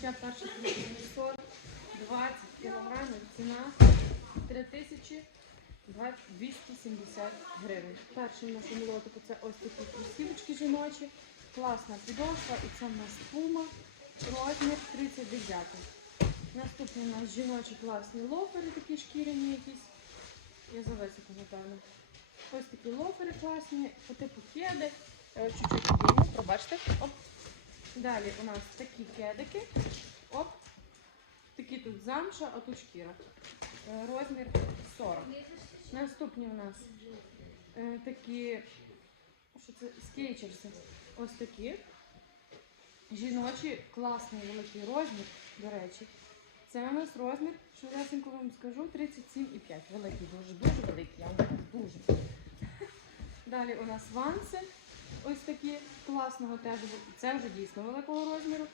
взуття перший сорт 20 кілограмів, ціна 3270 гривень. Перший в нашому лотику це ось такі кросівочки жіночі, класна підошва і це в нас пума, розмір 39. Наступні у нас жіночі класні лофери, такі шкіряні якісь. Я за високо, напевно. Ось такі лофери класні, по типу кеди. Е, Чуть-чуть пробачте. Оп. Далі у нас такі кедики. Оп. Такі тут замша, а тут шкіра. Е, Розмір 40. Наступні у нас е, такі, що це, скейчерси. Ось такі. Жіночі, класний великий розмір, до речі. Це у нас розмір, що швидесенько вам скажу, 37,5. Великий, дуже, дуже великий, я вам дуже. Далі у нас ванси. Ось такі класного теж. Це вже дійсно великого розміру.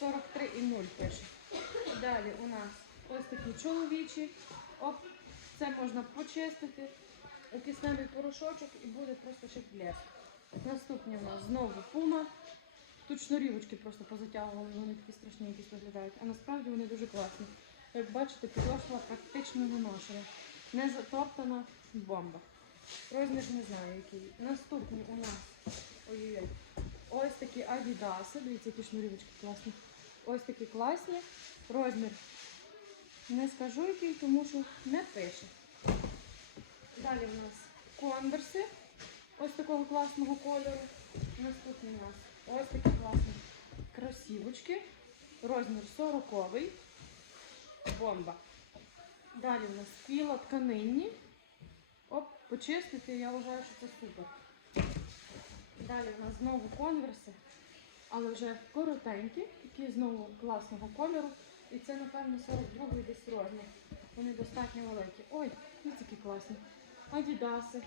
43,0 пише. Далі у нас ось такі чоловічі. Оп, це можна почистити. Кисневий порошочок і буде просто ще блеск. Наступні у нас знову пума. Тут шнурівочки просто позатягували, вони такі страшні якісь виглядають. А насправді вони дуже класні. Як бачите, підошва практично не ношена. Не затоптана бомба. Розмір не знаю який. Наступні у нас ой-ой-ой, ось такі адідаси. Дивіться, які шнурівочки класні. Ось такі класні. Розмір не скажу який, тому що не пише. Далі у нас конверси. Ось такого класного кольору. Наступний у нас ось такі класні кросівочки. Розмір 40 Бомба. Далі у нас піла тканинні. Оп, почистити, я вважаю, що це супер. Далі у нас знову конверси, але вже коротенькі, такі знову класного кольору. І це, напевно, 42-й десь розмір. Вони достатньо великі. Ой, ось такі класні. Адідаси.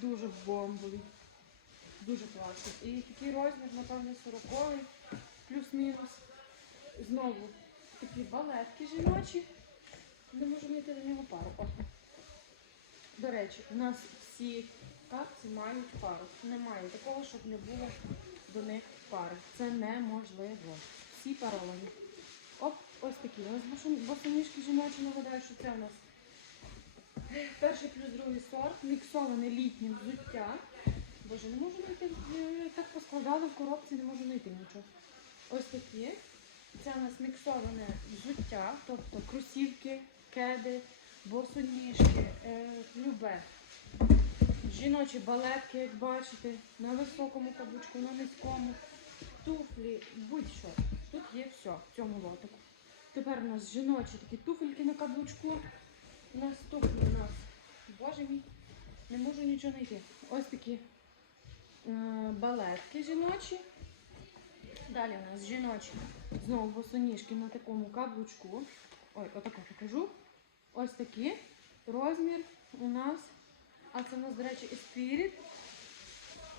Дуже бомбові. Дуже класні. І такий розмір, напевно, 40-й, плюс-мінус. Знову такі балетки жіночі. Не можу знайти до нього пару. До речі, у нас всі капці мають пару. Немає такого, щоб не було до них пари. Це неможливо. Всі паровані. Оп, ось такі. У нас босоніжки жіночі нагадаю, що це у нас перший плюс другий сорт, міксоване літнє взуття. Боже, не можу знайти, е, так поскладали в коробці, не можу знайти нічого. Ось такі. Це у нас міксоване взуття, тобто кросівки, кеди, босоніжки, е, любе. Жіночі балетки, як бачите, на високому каблучку, на низькому, туфлі, будь-що. Тут є все в цьому лотику. Тепер у нас жіночі такі туфельки на каблучку. Наступні у нас, боже мій, не можу нічого знайти. Ось такі е, балетки жіночі. Далі у нас жіночі знову босоніжки на такому каблучку. Ой, отако покажу. Ось такі. Розмір у нас. А це у нас, до речі, і спіріт.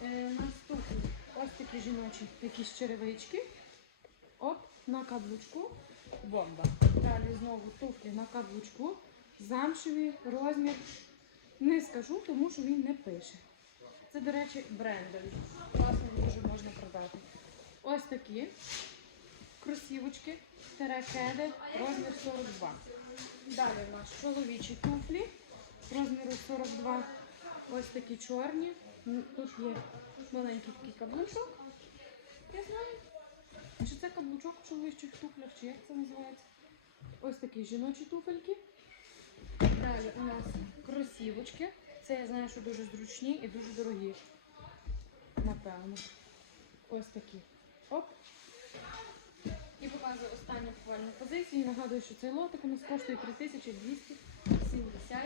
Е, наступні ось такі жіночі якісь черевички. Оп, на каблучку. Бомба. Далі знову туфлі на каблучку. Замшеві розмір. Не скажу, тому що він не пише. Це, до речі, брендові. Класно дуже можна продати. Ось такі кросівочки, терекеди, розмір 42. Далі у нас чоловічі туфлі розміру 42. Ось такі чорні. Тут є маленький такий каблучок. Я знаю. Чи це каблучок в чоловічих туфлях, чи як це називається? Ось такі жіночі туфельки. Далі у нас кросівочки. Це я знаю, що дуже зручні і дуже дорогі. Напевно. Ось такі. Оп. І показую останню буквально позицію. Нагадую, що цей лотик у нас коштує 3270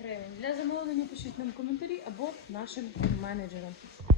гривень. Для замовлення пишіть нам коментарі або нашим менеджерам.